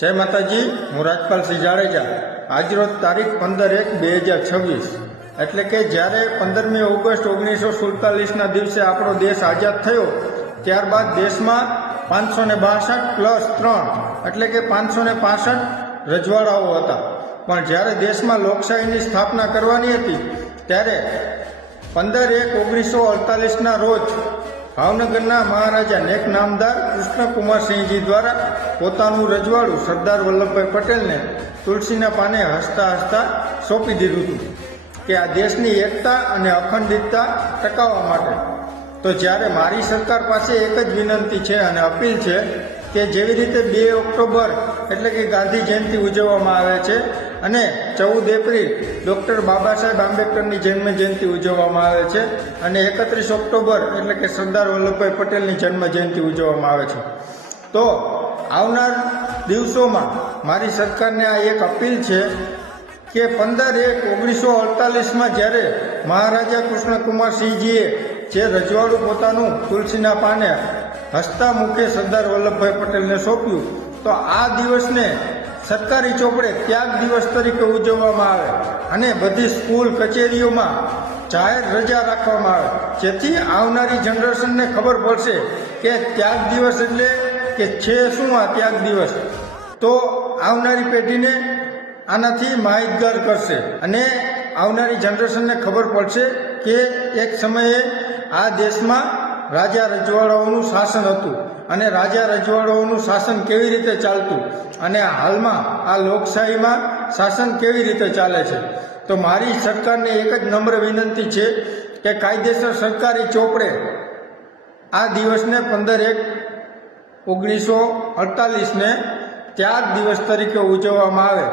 જય માતાજી, હું રાજપાલસિંહ જાડેજા. આજરોજ તારીખ 15/1/2026 એટલે કે જ્યારે 15મી ઓગસ્ટ 1947ના દિવસે આપણો દેશ આઝાદ થયો, ત્યારબાદ દેશમાં 562+3 એટલે કે 565 રજવાડાઓ હતા. પણ જ્યારે દેશમાં લોકશાહીની સ્થાપના કરવાની હતી ત્યારે 15/1/1948ના રોજ ભાવનગરના મહારાજા નેક નામદાર કૃષ્ણકુમારસિંહજી દ્વારા પોતાનું રજવાડું સરદાર વલ્લભભાઈ પટેલને તુલસીના પાને હસતા હસતા સોંપી દીધું હતું કે આ દેશની એકતા અને અખંડિતતા ટકાવવા માટે. તો જ્યારે મારી સરકાર પાસે એક જ વિનંતી છે અને અપીલ છે કે જેવી રીતે 2 ઓક્ટોબર એટલે કે ગાંધી જયંતિ ઉજવવામાં આવે છે અને 14 એપ્રિલ ડૉક્ટર બાબા સાહેબ આંબેડકરની જન્મ જયંતિ ઉજવવામાં આવે છે અને 31 ઓક્ટોબર એટલે કે સરદાર વલ્લભભાઈ પટેલની જન્મ જયંતિ ઉજવવામાં આવે છે, તો આવનાર દિવસોમાં મારી સરકારને આ એક અપીલ છે કે 15/1/1948માં જ્યારે મહારાજા કૃષ્ણકુમારસિંહજીએ જે રજવાડું પોતાનું તુલસીના પાને હસતા મુખે સરદાર વલ્લભભાઈ પટેલને સોંપ્યું, તો આ દિવસને સરકારી ચોપડે ત્યાગ દિવસ તરીકે ઉજવવામાં આવે અને બધી સ્કૂલ કચેરીઓમાં જાહેર રજા રાખવામાં આવે, જેથી આવનારી જનરેશનને ખબર પડશે કે ત્યાગ દિવસ એટલે કે છે શું આ ત્યાગ દિવસ. તો આવનારી પેઢીને આનાથી માહિતગાર કરશે અને આવનારી જનરેશનને ખબર પડશે કે એક સમયે આ દેશમાં રાજા રજવાડાઓનું શાસન હતું અને રાજા રજવાડાઓનું શાસન કેવી રીતે ચાલતું અને હાલમાં આ લોકશાહીમાં શાસન કેવી રીતે ચાલે છે. તો મારી સરકારને એક જ નમ્ર વિનંતી છે કે કાયદેસર સરકારી ચોપડે આ દિવસને 15/1/1948ને ત્યાગ દિવસ તરીકે ઉજવવામાં આવે.